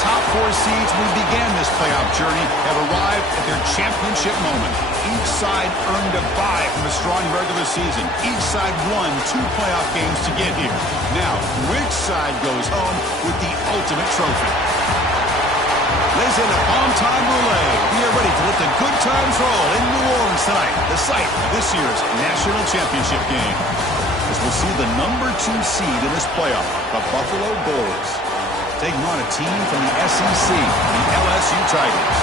top 4 seeds who began this playoff journey have arrived at their championship moment. Each side earned a bye from a strong regular season. Each side won 2 playoff games to get here. Now, which side goes home with the ultimate trophy? Lays in a on-time relay. We are ready to let the good times roll in New Orleans tonight, the site of this year's national championship game. As we'll see the number 2 seed in this playoff, the Buffalo Bulls, taking on a team from the SEC, the LSU Tigers.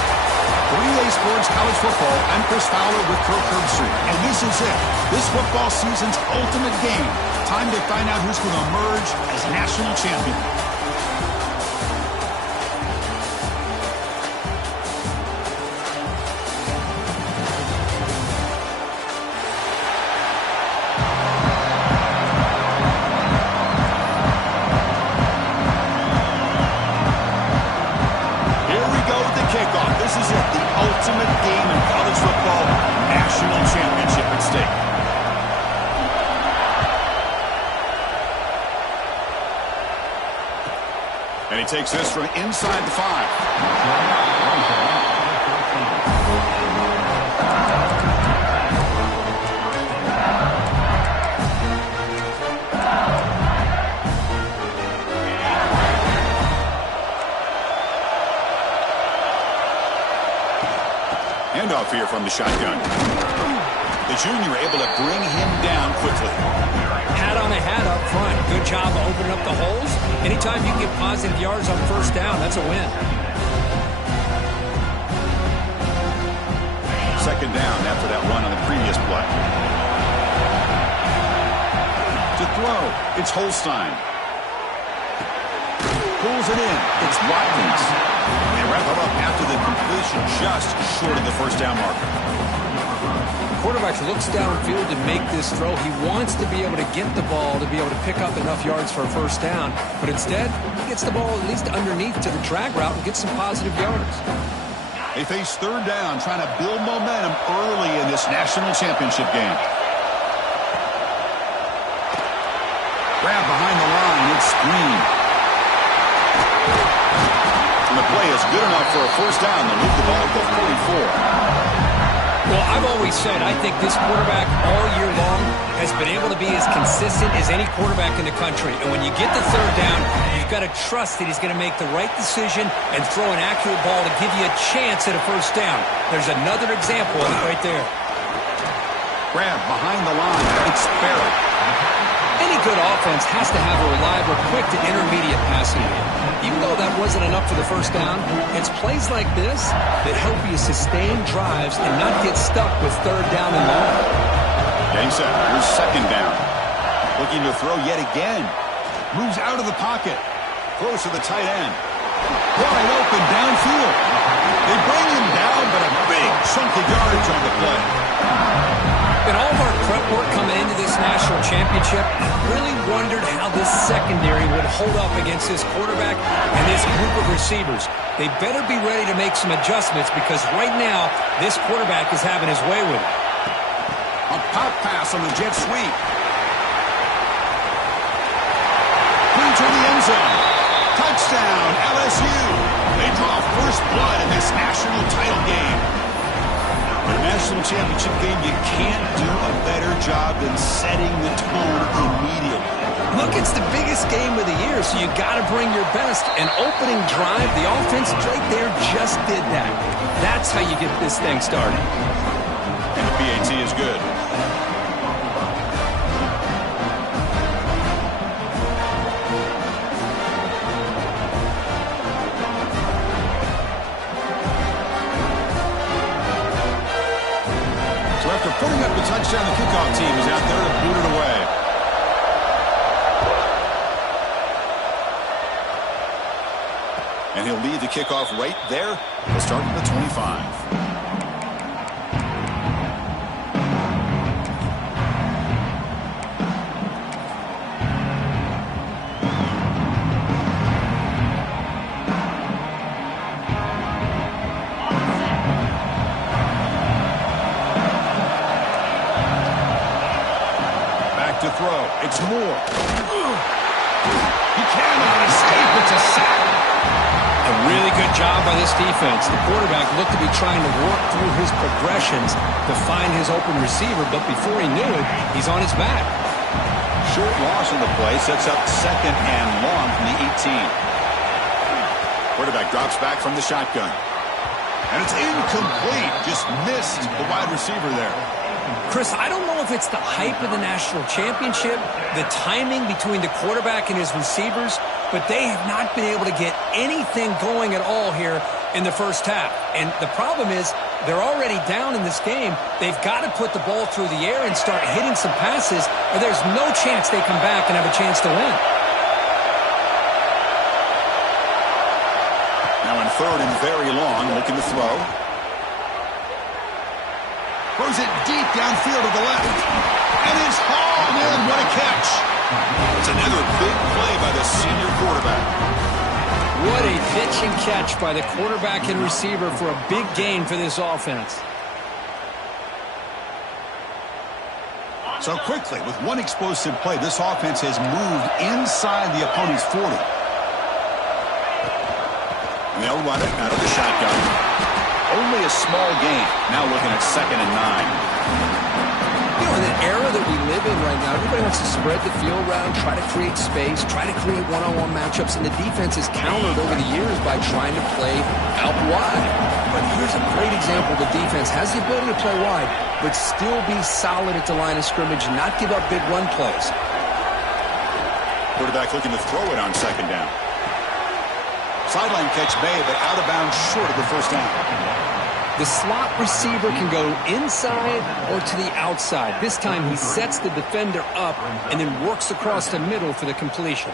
3A Sports College Football, I'm Chris Fowler with Kirk Herbstreit, and this is it. This football season's ultimate game. Time to find out who's going to emerge as national champion. And he takes this from inside the 5. Handoff here from the shotgun. The junior able to bring him down quickly. Hat on a hat up front. Good job of opening up the holes. Anytime you can get positive yards on first down, that's a win. Second down after that run on the previous play. To throw, it's Holstein. Pulls it in. It's Watkins. They wrap it up after the completion, just short of the first down marker. Quarterback looks downfield to make this throw. He wants to be able to get the ball to be able to pick up enough yards for a first down. But instead, he gets the ball at least underneath to the drag route and gets some positive yards. They face third down, trying to build momentum early in this national championship game. Grab behind the line. It's Green. And the play is good enough for a first down to move the ball to 44. Well, I've always said I think this quarterback all year long has been able to be as consistent as any quarterback in the country. And when you get the third down, you've got to trust that he's going to make the right decision and throw an accurate ball to give you a chance at a first down. There's another example of it right there. Grab behind the line. It's Barrett. Any good offense has to have a reliable, quick to intermediate passing game. Even though that wasn't enough for the first down, it's plays like this that help you sustain drives and not get stuck with third down and long. Getting set. Here's second down. Looking to throw yet again. Moves out of the pocket. Throws to the tight end. Wide open downfield. They bring him down, but a big chunk of yardage on the play. In all of our prep work coming into this national championship, I really wondered how this secondary would hold up against this quarterback and this group of receivers. They better be ready to make some adjustments because right now, this quarterback is having his way with it. A pop pass on the jet sweep. Into the end zone. Touchdown, LSU. They draw first blood in this national title game. In a national championship game, you can't do a better job than setting the tone immediately. Look, it's the biggest game of the year, so you got to bring your best. An opening drive, the offense right there just did that. That's how you get this thing started. And the PAT is good. After putting up the touchdown, the kickoff team is out there to boot it away. And he'll lead the kickoff right there. He'll start at the 25. To throw. It's Moore. He cannot escape. It's a sack. A really good job by this defense. The quarterback looked to be trying to work through his progressions to find his open receiver, but before he knew it, he's on his back. Short loss on the play sets up 2nd and long from the 18. Quarterback drops back from the shotgun. And it's incomplete. Just missed the wide receiver there. Chris, I don't know if it's the hype of the national championship, the timing between the quarterback and his receivers, but they have not been able to get anything going at all here in the first half. And the problem is they're already down in this game. They've got to put the ball through the air and start hitting some passes, or there's no chance they come back and have a chance to win. Now in 3rd and very long, looking to throw. Throws it deep downfield to the left. And it's hauled in. What a catch. It's another big play by the senior quarterback. What a pitch and catch by the quarterback and receiver for a big gain for this offense. So quickly, with one explosive play, this offense has moved inside the opponent's 40. And they'll run it out of the shotgun. Only a small gain. Now looking at 2nd and 9. You know, in an era that we live in right now, everybody wants to spread the field around, try to create space, try to create one-on-one matchups, and the defense is countered over the years by trying to play out wide. But here's a great example. The defense has the ability to play wide, but still be solid at the line of scrimmage and not give up big run plays. Quarterback looking to throw it on 2nd down. Sideline catch made, but out of bounds short of the first down. The slot receiver can go inside or to the outside. This time he sets the defender up and then works across the middle for the completion.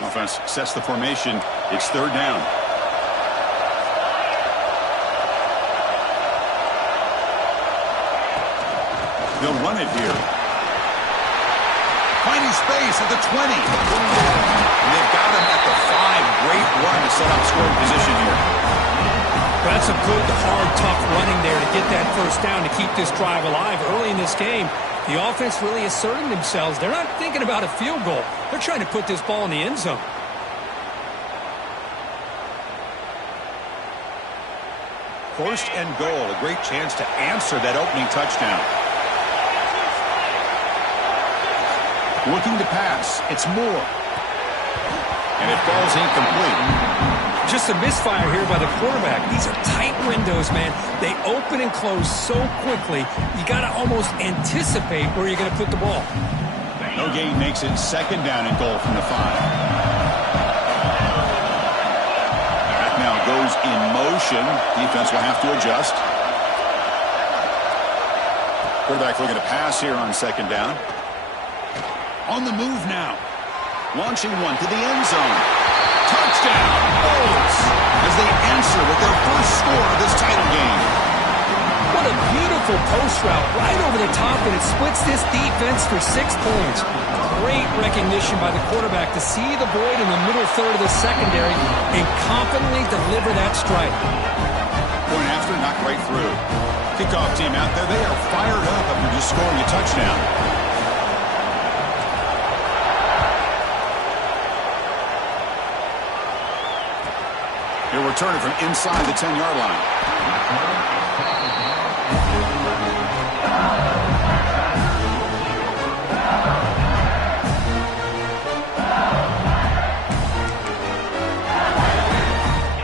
Offense sets the formation. It's 3rd down. They'll run it here. Finding space at the 20. And they've got him at the 5. Great run to set up scoring position here. That's a good, hard, tough running there to get that first down to keep this drive alive. Early in this game, the offense really asserting themselves. They're not thinking about a field goal. They're trying to put this ball in the end zone. First and goal. A great chance to answer that opening touchdown. Looking to pass. It's Moore. And it falls incomplete. Just a misfire here by the quarterback. These are tight windows, man. They open and close so quickly, you got to almost anticipate where you're going to put the ball. No gain makes it 2nd down and goal from the 5. Back now goes in motion. Defense will have to adjust. Quarterback looking to pass here on 2nd down. On the move now. Launching one to the end zone. Touchdown! Bulls! As they answer with their first score of this title game. What a beautiful post route right over the top, and it splits this defense for 6 points. Great recognition by the quarterback to see the void in the middle third of the secondary and confidently deliver that strike. Point after, not quite through. Kickoff team out there, they are fired up after just scoring a touchdown. He'll return it from inside the 10-yard line.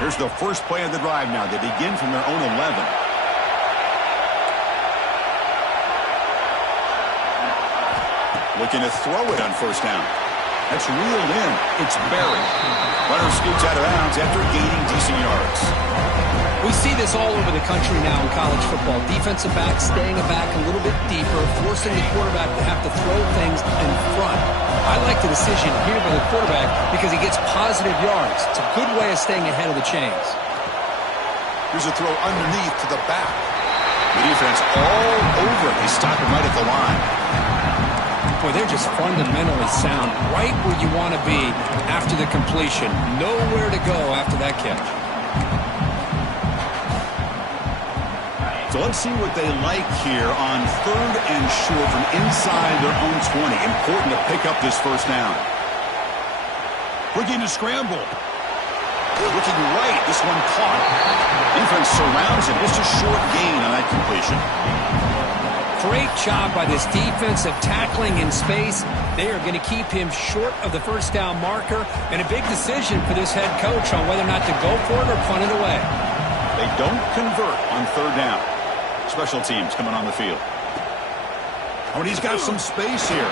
Here's the first play of the drive now. They begin from their own 11. Looking to throw it on 1st down. That's reeled in. It's buried. Runner scoots out of bounds after gaining decent yards. We see this all over the country now in college football. Defensive backs staying back a little bit deeper, forcing the quarterback to have to throw things in front. I like the decision here by the quarterback because he gets positive yards. It's a good way of staying ahead of the chains. Here's a throw underneath to the back. The defense all over it. They stop him right at the line. Boy, they're just fundamentally sound, right where you want to be after the completion. Nowhere to go after that catch. So let's see what they like here on 3rd and short from inside their own 20. Important to pick up this first down. Looking to scramble. Looking right. This one caught. Defense surrounds him. Just a short gain on that completion. Great job by this defensive tackling in space. They are going to keep him short of the first down marker, and a big decision for this head coach on whether or not to go for it or punt it away. They don't convert on third down. Special teams coming on the field. Oh, and he's got some space here.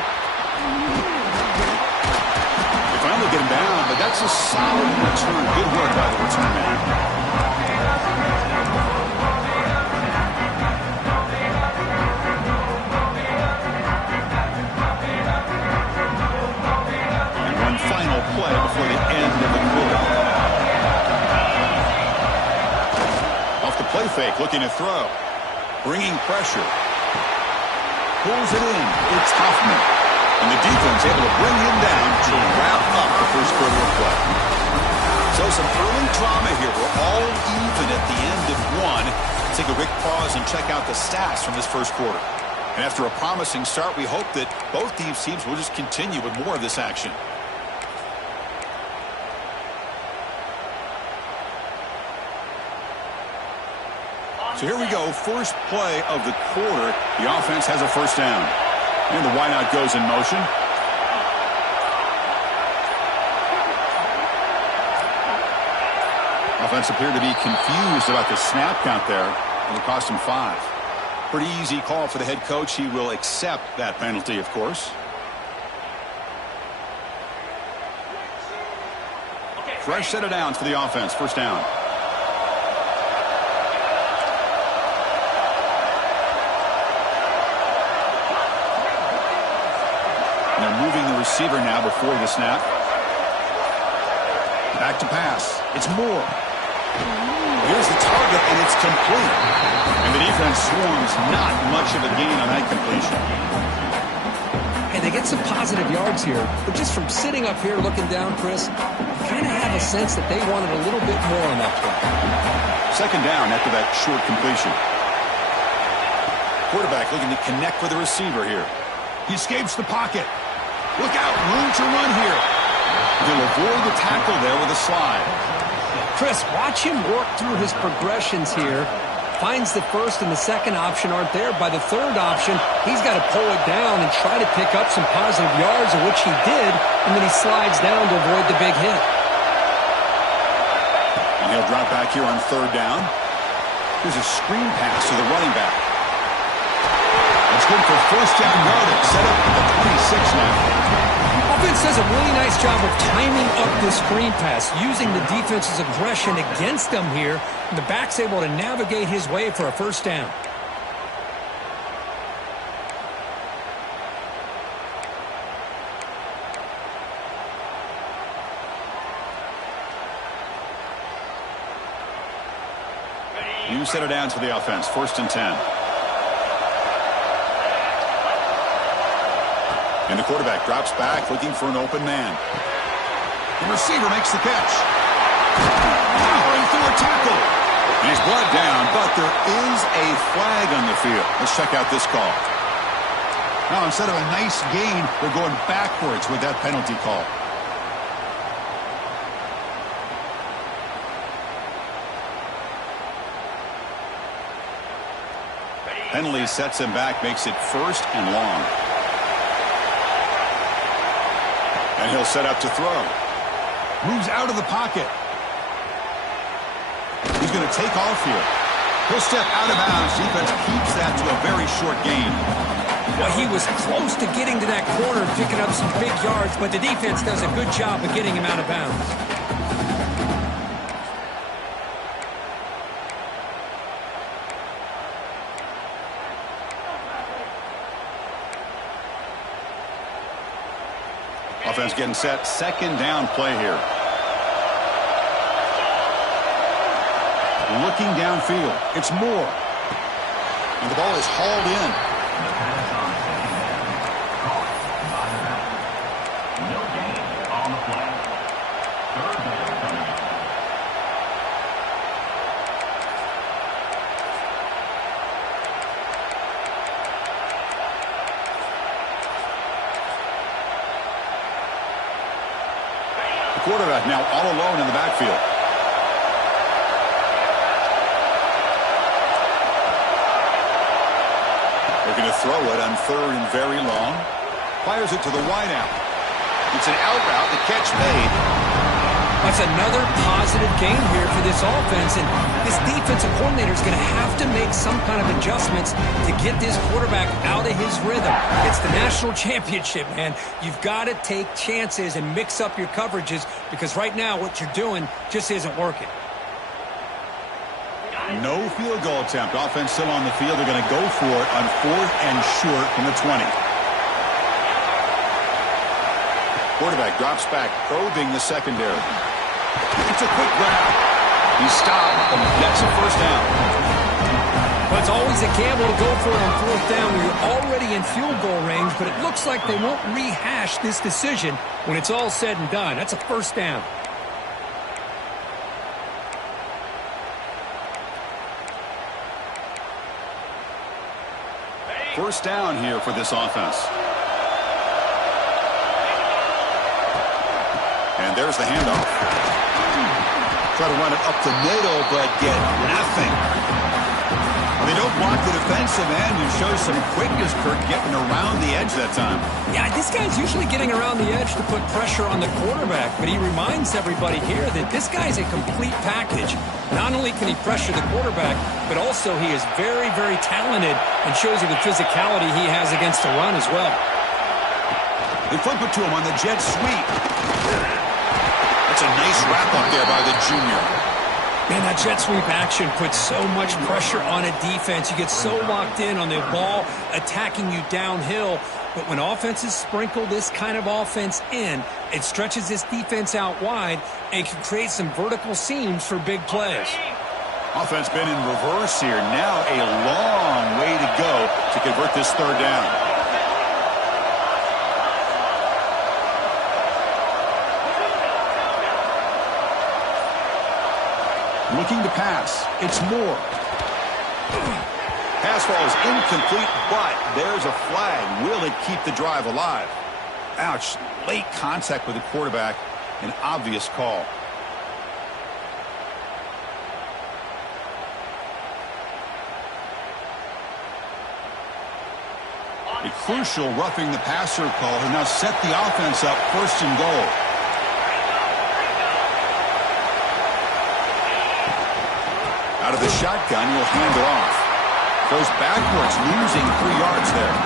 They finally get him down, but that's a solid return. Good work by the return man. Play before the end of the quarter. Off the play fake, looking to throw. Bringing pressure. Pulls it in. It's Hoffman. And the defense able to bring him down to wrap up the first quarter of play. So some early drama here. We're all even at the end of one. Take a quick pause and check out the stats from this first quarter. And after a promising start, we hope that both these teams will just continue with more of this action. So here we go, first play of the quarter. The offense has a first down. And the wideout goes in motion. Offense appeared to be confused about the snap count there. And it cost him 5. Pretty easy call for the head coach. He will accept that penalty, of course. Fresh set of downs for the offense. First down. Moving the receiver now before the snap. Back to pass. It's Moore. Here's the target, and it's complete. And the defense swarms. Not much of a gain on that completion. And they get some positive yards here, but just from sitting up here looking down, Chris, kind of have a sense that they wanted a little bit more on that play. Second down after that short completion. Quarterback looking to connect with the receiver here. He escapes the pocket. Look out, room to run here. He'll avoid the tackle there with a slide. Chris, watch him work through his progressions here. Finds the first and the second option aren't there. By the third option, he's got to pull it down and try to pick up some positive yards, of which he did, and then he slides down to avoid the big hit. And he'll drop back here on third down. Here's a screen pass to the running back. It's good for first down yardage. Set up at the 26 now. Offense does a really nice job of timing up this screen pass, using the defense's aggression against them here. And the back's able to navigate his way for a first down. New set of downs for the offense. First and 10. And the quarterback drops back, looking for an open man. The receiver makes the catch. Powering through a tackle. And he's brought down, but there is a flag on the field. Let's check out this call. Now, instead of a nice gain, we're going backwards with that penalty call. Penalty sets him back, makes it first and long. And he'll set up to throw. Moves out of the pocket. He's going to take off here. He'll step out of bounds. Defense keeps that to a very short gain. Well, he was close to getting to that corner and picking up some big yards, but the defense does a good job of getting him out of bounds. Offense getting set. Second down play here. Looking downfield. It's Moore. And the ball is hauled in. quarterback now all alone in the backfield. They're going to throw it on 3rd and very long. Fires it to the wideout. It's an out route. The catch made. That's another positive game here for this offense, and this defensive coordinator is going to have to make some kind of adjustments to get this quarterback out of his rhythm. It's the national championship, man. You've got to take chances and mix up your coverages because right now what you're doing just isn't working. No field goal attempt. Offense still on the field. They're going to go for it on 4th and short from the 20. Quarterback drops back, probing the secondary. It's a quick grab. He's stopped, and that's a first down. Well, it's always a gamble to go for it on 4th down when you're already in field goal range, but it looks like they won't rehash this decision when it's all said and done. That's a first down. First down here for this offense. And there's the handoff. Try to run it up the middle, but get nothing. They don't block the defensive end and show some quickness, Kirk, getting around the edge that time. Yeah, this guy's usually getting around the edge to put pressure on the quarterback, but he reminds everybody here that this guy's a complete package. Not only can he pressure the quarterback, but also he is very, very talented and shows you the physicality he has against the run as well. They flip it to him on the jet sweep. That's a nice wrap-up there by the junior. Man, that jet sweep action puts so much pressure on a defense. You get so locked in on the ball attacking you downhill. But when offenses sprinkle this kind of offense in, it stretches this defense out wide and can create some vertical seams for big plays. Offense been in reverse here. Now a long way to go to convert this 3rd down. Looking to pass. It's Moore. Pass ball is incomplete, but there's a flag. Will it keep the drive alive? Ouch. Late contact with the quarterback. An obvious call. A crucial roughing the passer call has now set the offense up 1st and goal. Out of the shotgun, he'll hand it off. Goes backwards, losing 3 yards there.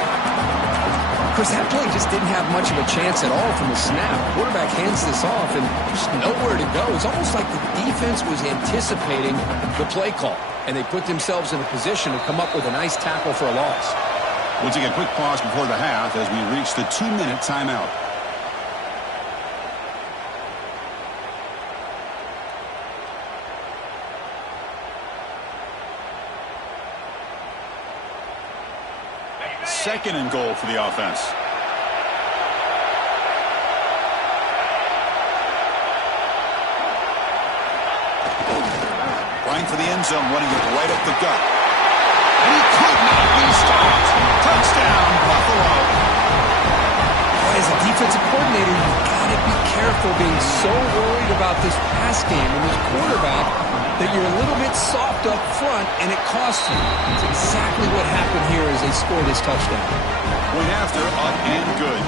Chris, that play just didn't have much of a chance at all from the snap. Quarterback hands this off and just nowhere to go. It's almost like the defense was anticipating the play call, and they put themselves in a position to come up with a nice tackle for a loss. We'll take a quick pause before the half as we reach the 2-minute timeout. Second and goal for the offense. Flying for the end zone, running it right up the gut. And he could not be stopped. Touchdown, Buffalo. As a defensive coordinator, you've got to be careful being so worried about this pass game and this quarterback that you're a little bit soft up front and it costs you. It's exactly what happened here as they scored this touchdown. Point after, up and good.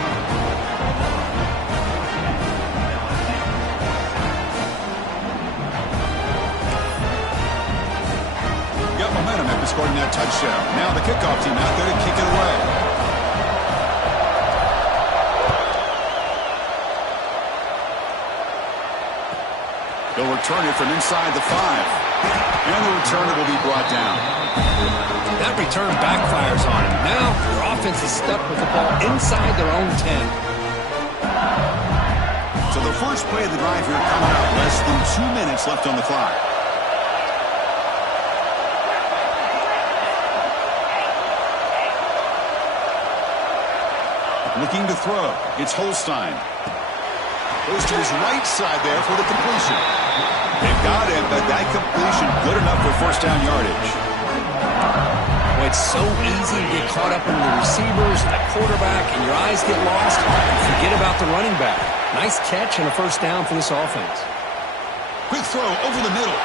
Got momentum after scoring that touchdown. Now the kickoff team out there to kick it away. They'll return it from inside the 5. And the returner will be brought down. That return backfires on him. Now their offense is stuck with the ball inside their own 10. So the first play of the drive here coming up. Less than 2 minutes left on the clock. Looking to throw. It's Holstein. Goes to his right side there for the completion. They've got him, but that completion good enough for 1st down yardage. Well, it's so easy to get caught up in the receivers and the quarterback, and your eyes get lost. Forget about the running back. Nice catch and a first down for this offense. Quick throw over the middle.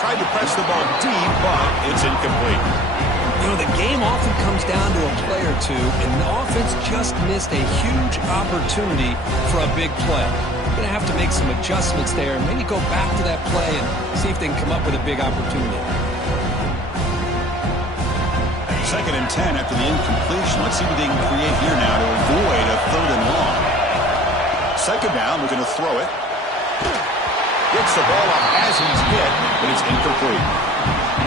Tried to press the ball deep, but it's incomplete. You know, the game often comes down to a play or two, and the offense just missed a huge opportunity for a big play. Going to have to make some adjustments there, and maybe go back to that play and see if they can come up with a big opportunity. 2nd and 10 after the incompletion. Let's see what they can create here now to avoid a 3rd and long. 2nd down, we're going to throw it. Gets the ball up as he's hit, but it's incomplete.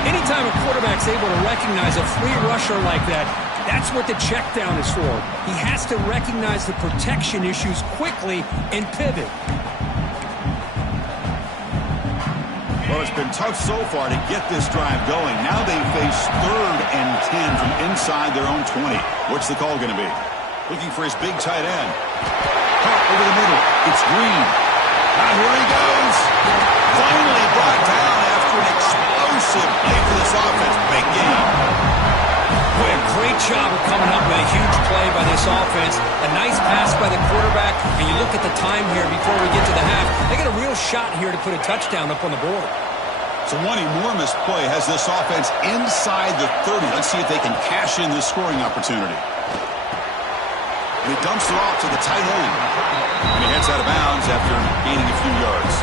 Anytime a quarterback's able to recognize a free rusher like that, that's what the check down is for. He has to recognize the protection issues quickly and pivot. Well, it's been tough so far to get this drive going. Now they face 3rd and 10 from inside their own 20. What's the call going to be? Looking for his big tight end. Caught over the middle. It's Green. Now here he goes. Finally brought down after an explosive play for this offense. Big game. Boy, a great job of coming up with a huge play by this offense. A nice pass by the quarterback. And you look at the time here before we get to the half. They got a real shot here to put a touchdown up on the board. So one enormous play has this offense inside the 30. Let's see if they can cash in this scoring opportunity. He dumps it off to the tight end. And he heads out of bounds after gaining a few yards.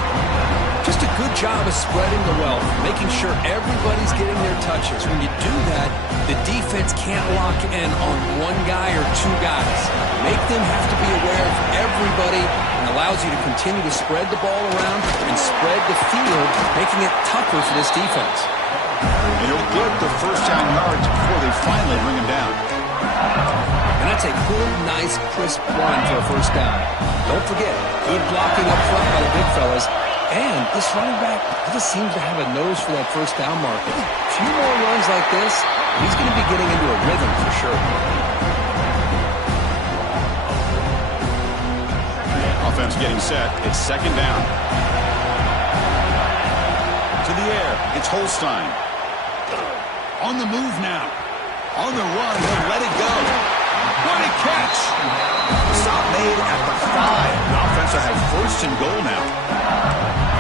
Just a good job of spreading the wealth, making sure everybody's getting their touches. When you do that, the defense can't lock in on one guy or two guys. Make them have to be aware of everybody, and allows you to continue to spread the ball around and spread the field, making it tougher for this defense. And he'll get the first down yards before they finally bring him down. And that's a good, nice, crisp run for a first down. Don't forget, good blocking up front by the big fellas. And this running back just seems to have a nose for that first down marker. A few more runs like this, he's going to be getting into a rhythm for sure. Offense getting set. It's 2nd down. To the air. It's Holstein. On the move now. On the run. He'll let it go. What a catch. Stop made at the 5. The offense will have 1st and goal now.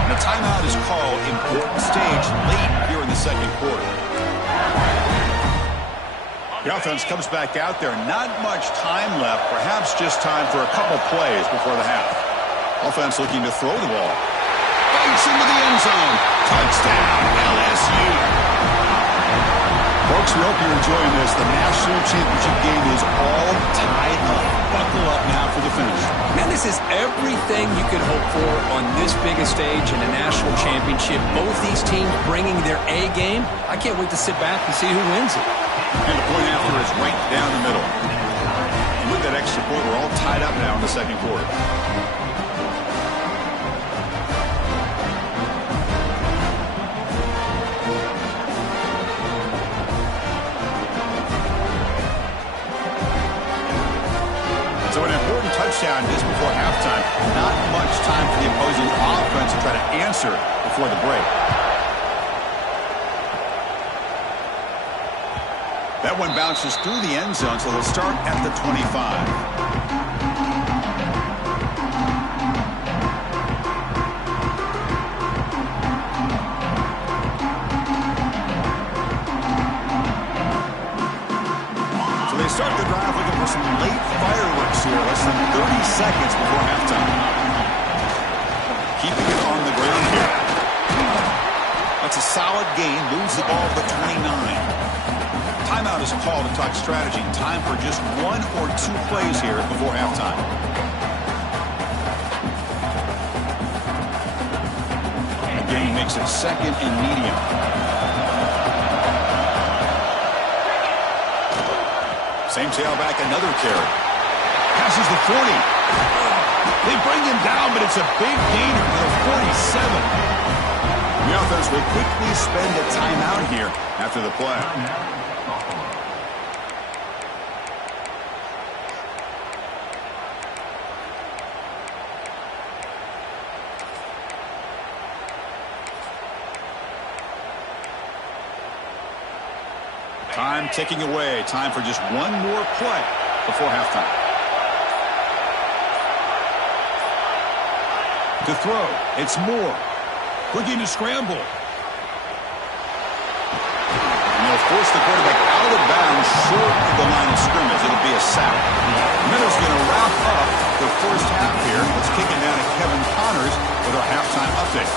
And a timeout is called. Important stage late here in the 2nd quarter. The offense comes back out there. Not much time left. Perhaps just time for a couple plays before the half. Offense looking to throw the ball. Bites into the end zone. Touchdown, LSU. Folks, we hope you're enjoying this. The national championship game is all tied up. Buckle up now for the finish. Man, this is everything you could hope for on this biggest stage in a national championship. Both these teams bringing their A game. I can't wait to sit back and see who wins it. And the point after is right down the middle. And with that extra point, we're all tied up now in the 2nd quarter. So an important touchdown just before halftime. Not much time for the opposing offense to try to answer before the break. That one bounces through the end zone, so they'll start at the 25. Start the drive looking for some late fireworks here. Less than 30 seconds before halftime. Keeping it on the ground here. That's a solid gain. Moves the ball to the 29. Timeout is called to talk strategy. Time for just 1 or 2 plays here before halftime. Again, makes it 2nd and medium. Same tailback, another carry. Passes the 40. They bring him down, but it's a big gainer to the 47. The offense will quickly spend a timeout here after the play. Time Time ticking away. Time for just one more play before halftime. To throw, it's Moore. Looking to scramble. And they'll force the quarterback out of bounds short of the line of scrimmage. It'll be a sack. Miller's going to wrap up the first half here. Let's kick it down to Kevin Connors with our halftime update.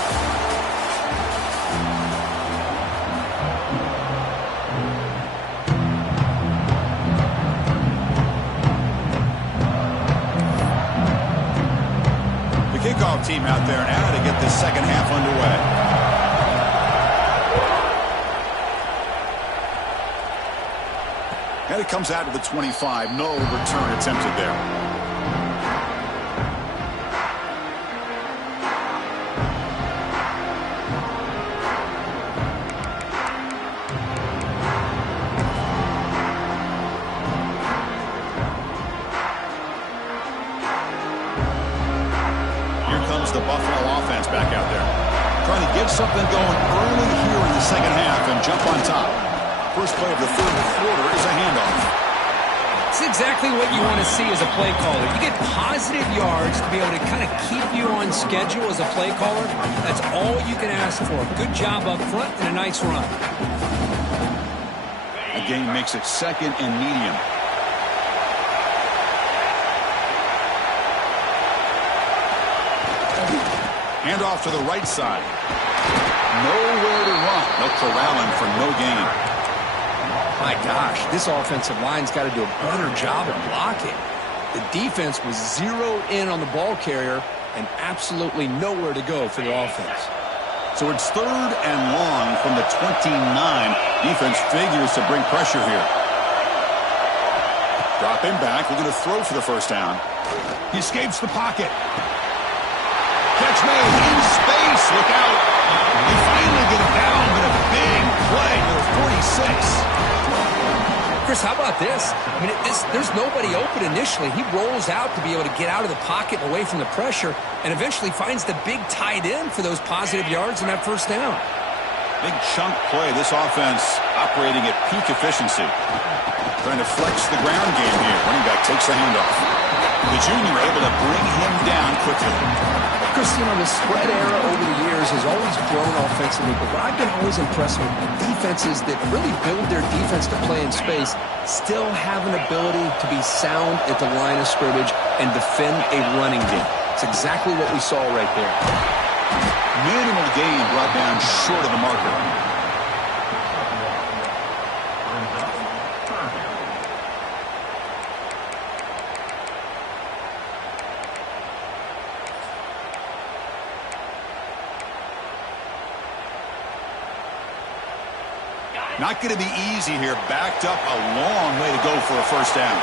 Kickoff team out there now to get this second half underway. And it comes out to the 25. No return attempted there. The Buffalo offense back out there. Trying to get something going early here in the second half and jump on top. First play of the third quarter is a handoff. It's exactly what you want to see as a play caller. You get positive yards to be able to kind of keep you on schedule as a play caller. That's all you can ask for. Good job up front and a nice run. A gain makes it second and medium. Hand off to the right side. Nowhere to run. They'll corral him for no gain. My gosh, this offensive line's got to do a better job of blocking. The defense was zeroed in on the ball carrier and absolutely nowhere to go for the offense. So it's third and long from the 29. Defense figures to bring pressure here. Dropping back. We're going to throw for the first down. He escapes the pocket. Catch made in space. Look out. They finally get it down, but a big play to the 46. Chris, how about this? I mean, there's nobody open initially. He rolls out to be able to get out of the pocket and away from the pressure and eventually finds the big tight end for those positive yards in that first down. Big chunk play. This offense operating at peak efficiency. Trying to flex the ground game here. Running back takes the handoff. The junior able to bring him down quickly. Chris, you know, the spread era over the years has always grown offensively, but what I've been always impressed with defenses that really build their defense to play in space still have an ability to be sound at the line of scrimmage and defend a running game. It's exactly what we saw right there. Minimal gain brought down short of the marker. Not going to be easy here. Backed up a long way to go for a first down.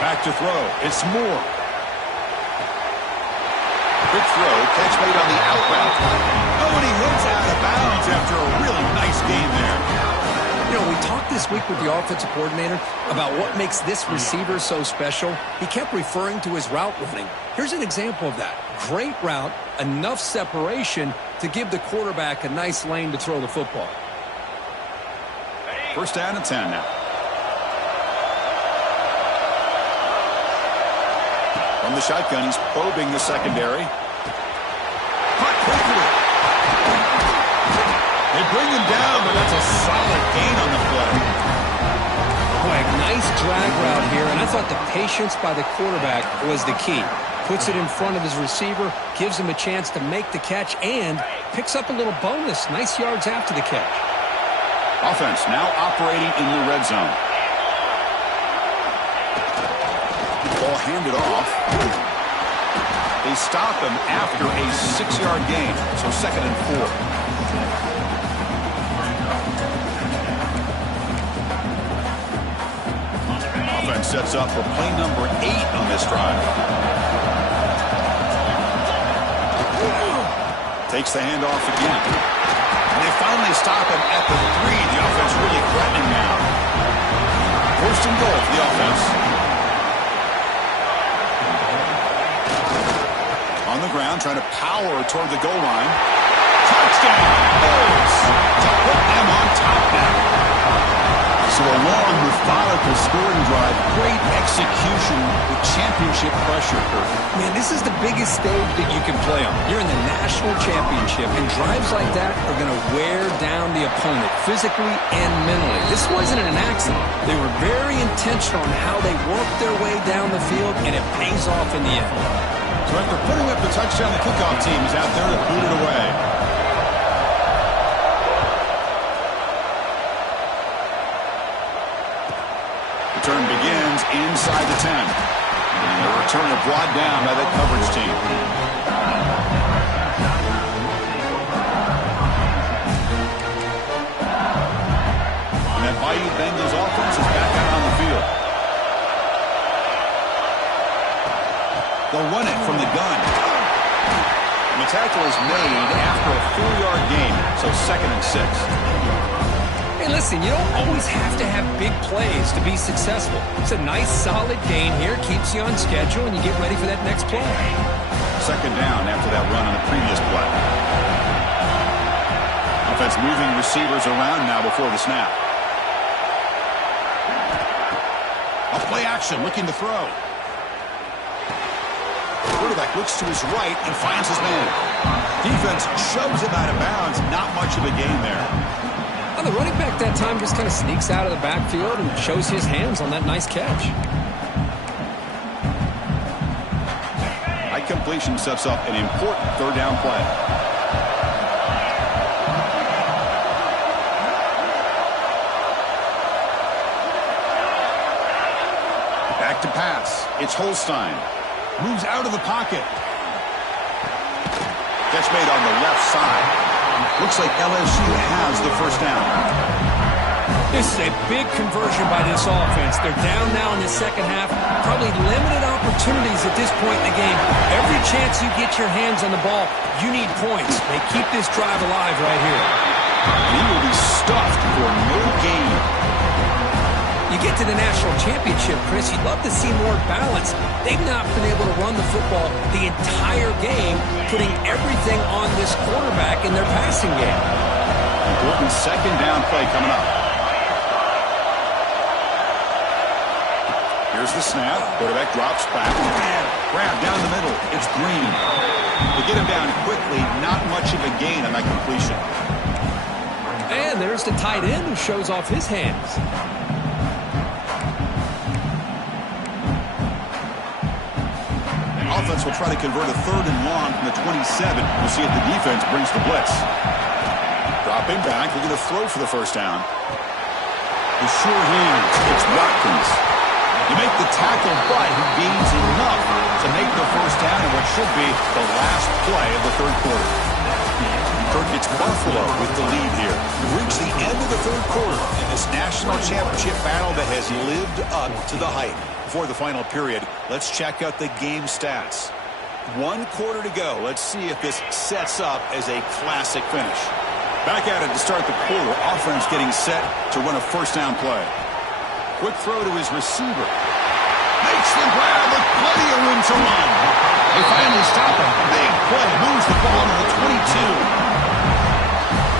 Back to throw. It's Moore. Quick throw. Catch made on the out route. Oh, and he hits out of bounds after a really nice game there. You know, we talked this week with the offensive coordinator about what makes this receiver so special. He kept referring to his route running. Here's an example of that. Great route, enough separation to give the quarterback a nice lane to throw the football. First down and 10 now. From the shotgun, he's probing the secondary. Caught quickly. They bring him down, but that's a solid gain on the play. Boy, nice drag route here, and I thought the patience by the quarterback was the key. Puts it in front of his receiver, gives him a chance to make the catch, and picks up a little bonus. Nice yards after the catch. Offense now operating in the red zone. Ball handed off. They stop him after a 6-yard gain, so 2nd and 4. Offense sets up for play number 8 on this drive. Takes the handoff again. And they finally stop him at the 3. The offense really threatening now. 1st and goal for the offense. On the ground, trying to power toward the goal line. Touchdown. Bills to put them on top now. So a long, methodical scoring drive. Great execution with championship pressure. Man, this is the biggest stage that you can play on. You're in the national championship, and drives like that are going to wear down the opponent physically and mentally. This wasn't an accident. They were very intentional on how they worked their way down the field, and it pays off in the end. So after putting up the touchdown, the kickoff team is out there to boot it away. Return begins inside the 10. And the returner brought down by that coverage team. And that mighty Bengals offense is back out on the field. They'll run it from the gun. And the tackle is made after a 4-yard gain, so 2nd and 6. Hey, listen, you don't always have to have big plays to be successful. It's a nice, solid gain here. Keeps you on schedule, and you get ready for that next play. 2nd down after that run on the previous play. Offense moving receivers around now before the snap. A play action, looking to throw. Quarterback looks to his right and finds his man. Defense shoves him out of bounds. Not much of a gain there. Well, the running back that time just kind of sneaks out of the backfield and shows his hands on that nice catch. High completion sets up an important 3rd down play. Back to pass. It's Holstein. Moves out of the pocket. Catch made on the left side. Looks like LSU has the 1st down. This is a big conversion by this offense. They're down now in the 2nd half. Probably limited opportunities at this point in the game. Every chance you get your hands on the ball, you need points. They keep this drive alive right here. And he will be stuffed for no gain. You get to the national championship, Chris, you'd love to see more balance. They've not been able to run the football the entire game, putting everything on this quarterback in their passing game. Important 2nd down play coming up. Here's the snap. Quarterback drops back. Grab down the middle. It's Green. They get him down quickly. Not much of a gain on that completion. And there's the tight end who shows off his hands. Offense will try to convert a 3rd and long from the 27. We'll see if the defense brings the blitz. Dropping back, they're going to throw for the 1st down. The sure hands, it's Watkins. You make the tackle, but he gains enough to make the 1st down in what should be the last play of the 3rd quarter. Kirk, it's Buffalo with the lead here. We've reached the end of the 3rd quarter in this national championship battle that has lived up to the hype. Before the final period, let's check out the game stats. 1 quarter to go. Let's see if this sets up as a classic finish. Back at it to start the quarter. Offense getting set to run a 1st down play. Quick throw to his receiver. Makes the grab with plenty of room to run. They finally stop him. Big play. Moves the ball to the 22.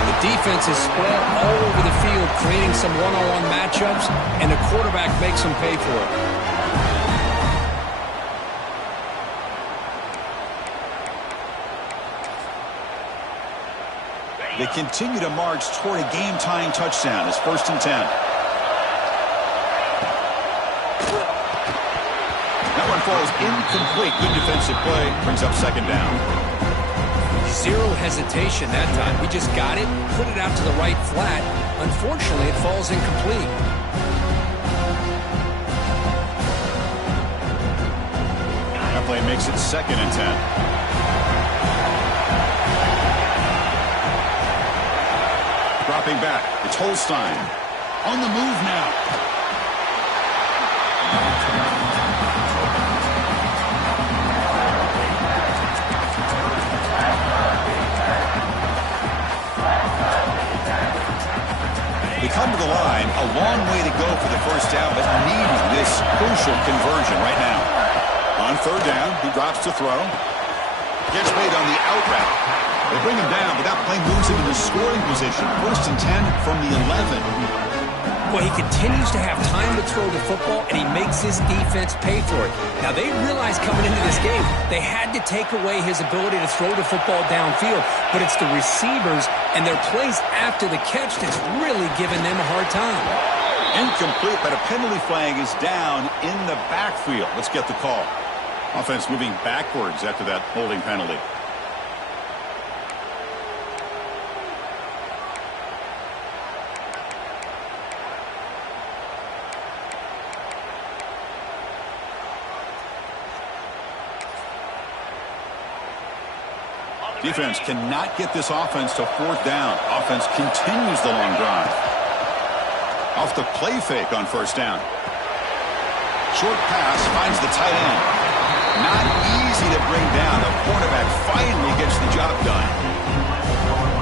The defense is spread all over the field, creating some one-on-one matchups, and the quarterback makes them pay for it. They continue to march toward a game-tying touchdown. It's 1st and 10. That one falls incomplete. Good defensive play. Brings up 2nd down. Zero hesitation that time. He just got it, put it out to the right flat. Unfortunately, it falls incomplete. That play makes it 2nd and 10. Dropping back. It's Holstein. On the move now. They come to the line. A long way to go for the 1st down, but needing this crucial conversion right now. On 3rd down, he drops to throw. Gets made on the out route. They bring him down, but that play moves him into scoring position. 1st and 10 from the 11. Well, he continues to have time to throw the football, and he makes his defense pay for it. Now, they realized coming into this game they had to take away his ability to throw the football downfield, but it's the receivers and their plays after the catch that's really giving them a hard time. Incomplete, but a penalty flag is down in the backfield. Let's get the call. Offense moving backwards after that holding penalty. Defense cannot get this offense to 4th down. Offense continues the long drive. Off the play fake on 1st down. Short pass finds the tight end. Not easy to bring down. The quarterback finally gets the job done.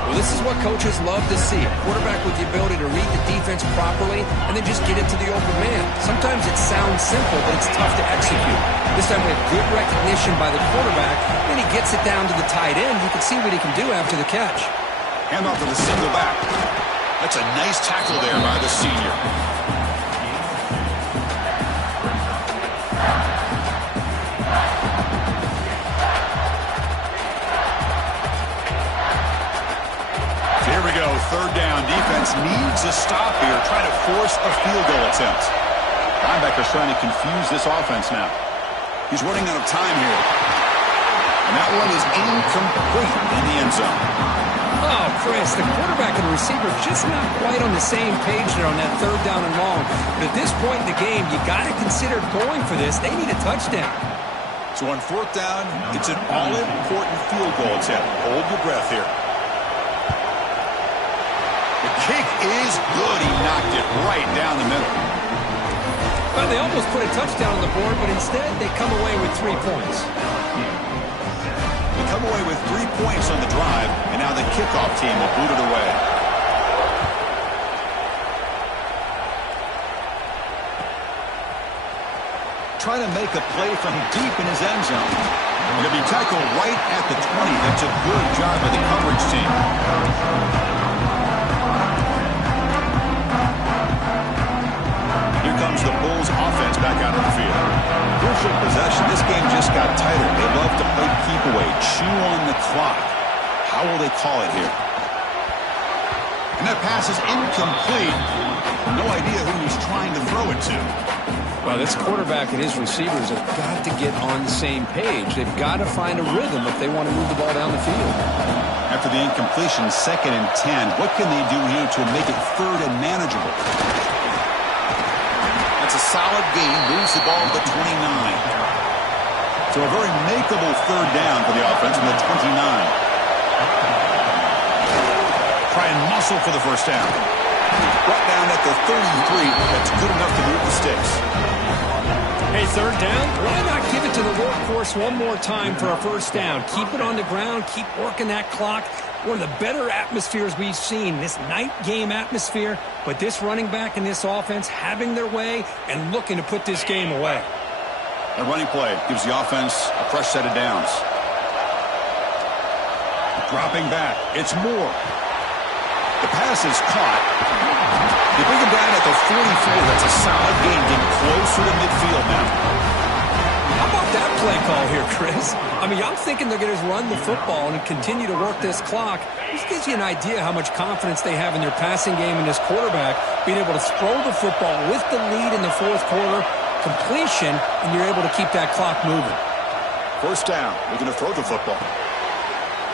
Well, this is what coaches love to see. A quarterback with the ability to read the defense properly and then just get it to the open man. Sometimes it sounds simple, but it's tough to execute. This time with good recognition by the quarterback, then he gets it down to the tight end. You can see what he can do after the catch. Hand off to the single back. That's a nice tackle there by the senior. Here we go, 3rd down. Defense needs a stop here, trying to force a field goal attempt. Linebacker's trying to confuse this offense now. He's running out of time here. And that one is incomplete in the end zone. Oh, Chris, the quarterback and the receiver just not quite on the same page there on that 3rd down and long. But at this point in the game, you got to consider going for this. They need a touchdown. So on 4th down, it's an all-important field goal attempt. Hold your breath here. The kick is good. He knocked it right down the middle. Well, they almost put a touchdown on the board, but instead they come away with 3 points. They come away with 3 points on the drive, and now the kickoff team will boot it away. Trying to make a play from deep in his end zone. He'll be tackled right at the 20. That's a good job by the coverage team. Here comes the Bulls offense back out on the field. Crucial possession. This game just got tighter. They love to play keep away, chew on the clock. How will they call it here? And that pass is incomplete. No idea who he's trying to throw it to. Well, this quarterback and his receivers have got to get on the same page. They've got to find a rhythm if they want to move the ball down the field. After the incompletion, 2nd and 10. What can they do here to make it 3rd and manageable? That's a solid gain. Moves the ball to the 29. So a very makeable 3rd down for the offense from the 29. Try and muscle for the 1st down. Brought down at the 33. That's good enough to move the sticks. Hey, 3rd down, why not give it to the workhorse one more time for a 1st down? Keep it on the ground, keep working that clock. One of the better atmospheres we've seen, this night game atmosphere, but this running back and this offense having their way and looking to put this game away. A running play gives the offense a fresh set of downs. Dropping back, it's Moore. The pass is caught. They bring him down at the 44. That's a solid gain, getting closer to midfield now. How about that play call here, Chris? I mean, I'm thinking they're going to run the football and continue to work this clock. This gives you an idea how much confidence they have in their passing game and this quarterback, being able to throw the football with the lead in the 4th quarter, completion, and you're able to keep that clock moving. 1st down. They're going to throw the football.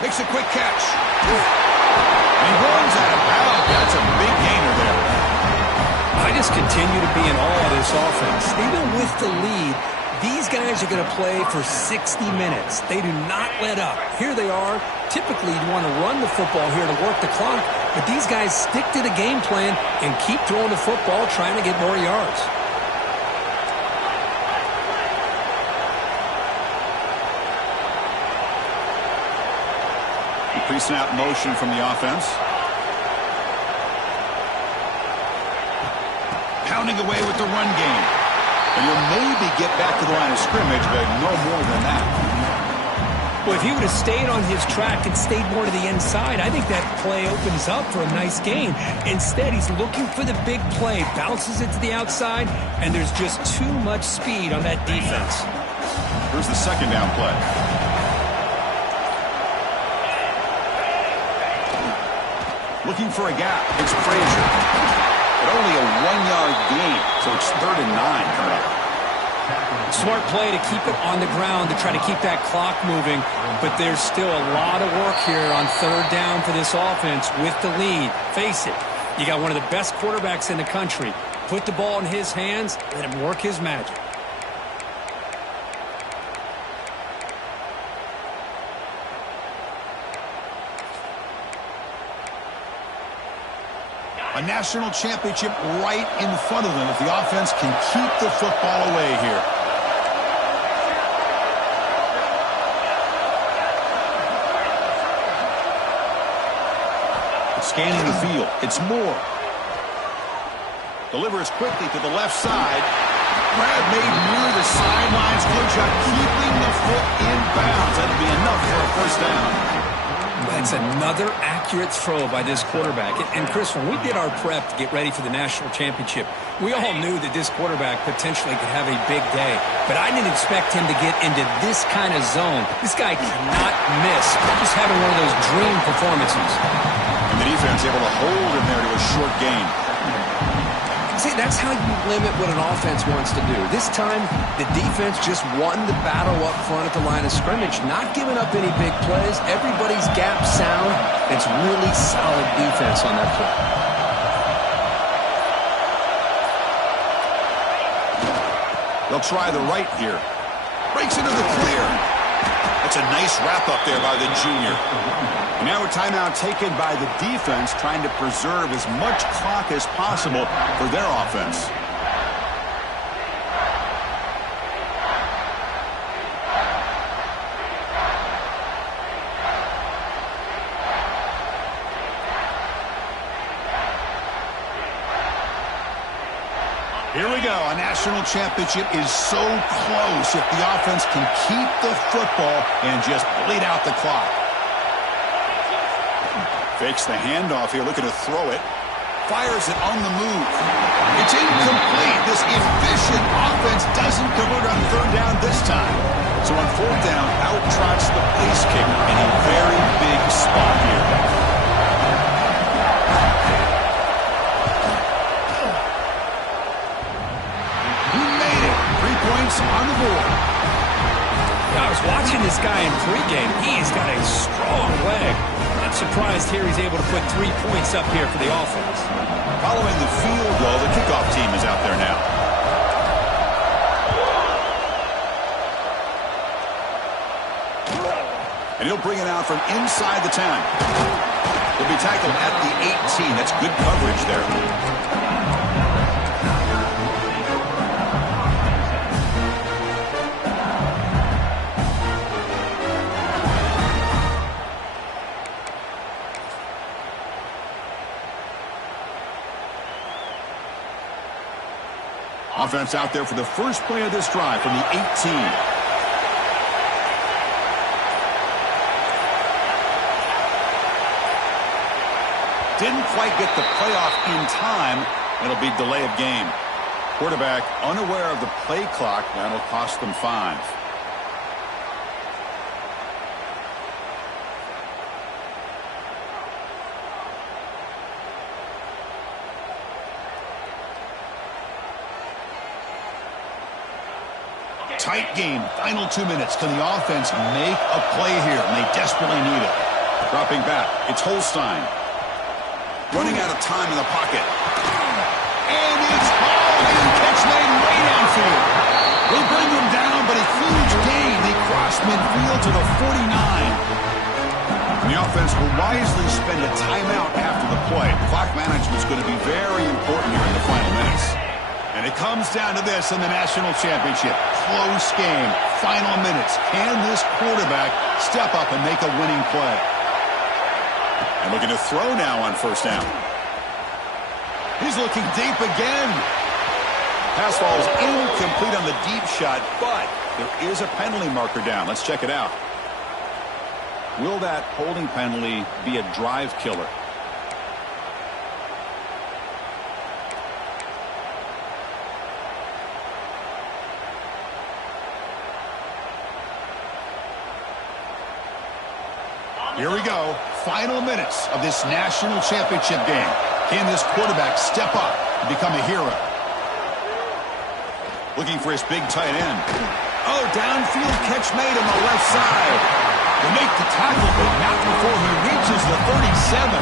Makes a quick catch. And he runs out of bounds. That's a big gainer there. I just continue to be in awe of this offense. Even with the lead, these guys are going to play for 60 minutes. They do not let up. Here they are. Typically, you want to run the football here to work the clock, but these guys stick to the game plan and keep throwing the football, trying to get more yards. Pre-snap motion from the offense. Pounding away with the run game. And you'll maybe get back to the line of scrimmage, but no more than that. Well, if he would have stayed on his track and stayed more to the inside, I think that play opens up for a nice gain. Instead, he's looking for the big play, bounces it to the outside, and there's just too much speed on that defense. Here's the second down play. Looking for a gap. It's Frazier. But only a 1-yard gain, so it's 3rd and 9 coming up. Smart play to keep it on the ground to try to keep that clock moving, but there's still a lot of work here on 3rd down for this offense with the lead. Face it, you got one of the best quarterbacks in the country. Put the ball in his hands, let him work his magic. A national championship right in front of them if the offense can keep the football away here. Scanning the field. It's Morrow. Delivers quickly to the left side. Grab made near the sidelines. Good job keeping the foot in bounds. That'll be enough for a first down. That's another accurate throw by this quarterback. And Chris, when we did our prep to get ready for the national championship, we all knew that this quarterback potentially could have a big day. But I didn't expect him to get into this kind of zone. This guy cannot miss. Just having one of those dream performances. And the defense able to hold him there to a short gain. See, that's how you limit what an offense wants to do. This time, the defense just won the battle up front at the line of scrimmage, not giving up any big plays. Everybody's gap sound. It's really solid defense on that play. They'll try the right here. Breaks into the clear. That's a nice wrap-up there by the junior. And now a timeout taken by the defense, trying to preserve as much clock as possible for their offense. Here we go. A national championship is so close if the offense can keep the football and just bleed out the clock. Fakes the handoff here, looking to throw it. Fires it on the move. It's incomplete. This efficient offense doesn't convert on 3rd down this time. So on 4th down, out trots the place kicker in a very big spot here. He made it. 3 points on the board. I was watching this guy in pregame. He's got a strong leg. I'm surprised here he's able to put 3 points up here for the offense. Following the field goal, the kickoff team is out there now. And he'll bring it out from inside the 10. He'll be tackled at the 18. That's good coverage there. Offense out there for the first play of this drive from the 18. Didn't quite get the playoff in time. It'll be delay of game. Quarterback unaware of the play clock. That'll cost them 5. Tight game. Final 2 minutes. Can the offense make a play here? And they desperately need it. Dropping back. It's Holstein. Running out of time in the pocket. And it's hauled in. Catch made way downfield. They bring him down, but a huge gain. They cross midfield to the 49. And the offense will wisely spend a timeout after the play. Clock management is going to be very important here in the final minutes. And it comes down to this in the national championship. Close game. Final minutes. Can this quarterback step up and make a winning play? And looking to throw now on 1st down. He's looking deep again. Pass falls incomplete on the deep shot, but there is a penalty marker down. Let's check it out. Will that holding penalty be a drive killer? Here we go. Final minutes of this national championship game. Can this quarterback step up and become a hero? Looking for his big tight end. Oh, downfield catch made on the left side. They make the tackle, but not before he reaches the 37.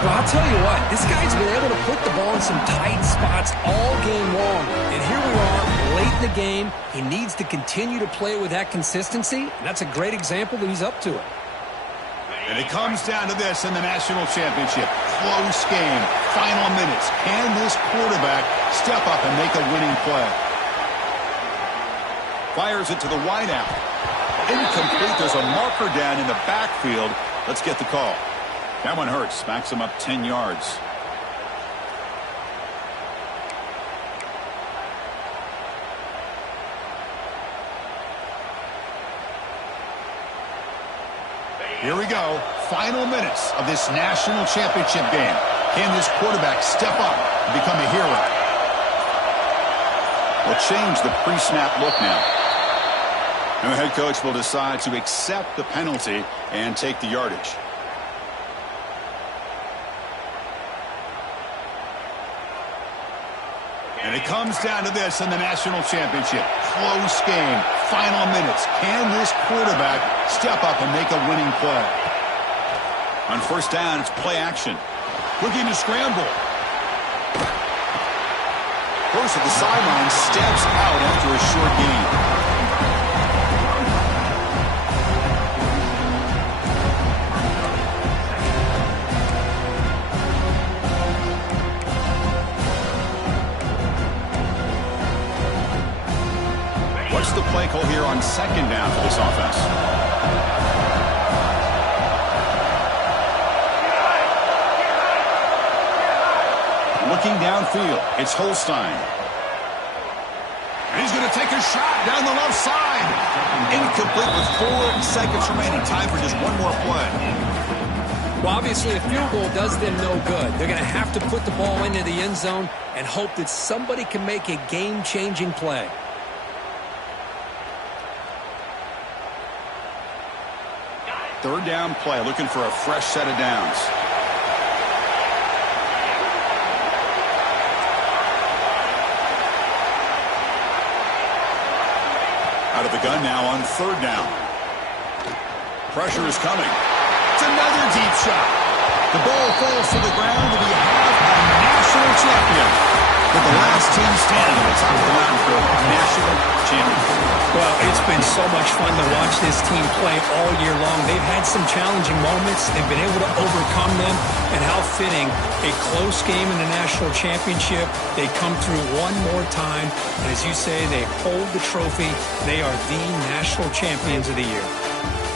Well, I'll tell you what, this guy's been able to put the ball in some tight spots all game long. And here we are, late in the game. He needs to continue to play with that consistency, and that's a great example that he's up to it. And it comes down to this in the national championship. Close game, final minutes. Can this quarterback step up and make a winning play? Fires it to the wideout. Incomplete. There's a marker down in the backfield. Let's get the call. That one hurts. Backs him up 10 yards. Here we go. Final minutes of this national championship game. Can this quarterback step up and become a hero? We'll change the pre-snap look now. And the head coach will decide to accept the penalty and take the yardage. And it comes down to this in the national championship. Close game. Final minutes. Can this quarterback step up and make a winning play? On first down, it's play action. Looking to scramble. First at the sideline, steps out after a short gain. What's the play call here on second down for this offense? Looking downfield, it's Holstein. And he's going to take a shot down the left side. Incomplete with 4 seconds remaining. Time for just one more play. Well, obviously, a field goal does them no good. They're going to have to put the ball into the end zone and hope that somebody can make a game-changing play. Third down play, looking for a fresh set of downs. Out of the gun now on third down. Pressure is coming. It's another deep shot. The ball falls to the ground, and we have a national champion. With the last team standing at the top of the mountain for national championship. Well, it's been so much fun to watch this team play all year long. They've had some challenging moments. They've been able to overcome them. And how fitting, a close game in the national championship. They come through one more time. And as you say, they hold the trophy. They are the national champions of the year.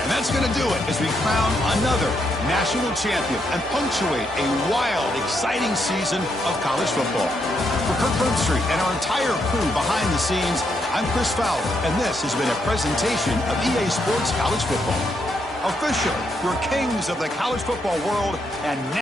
And that's going to do it as we crown another national champion and punctuate a wild, exciting season of college football. For Kirk Herbstreit and our entire crew behind the scenes, I'm Chris Fowler, and this has been a presentation of EA Sports College Football. Officially, your kings of the college football world and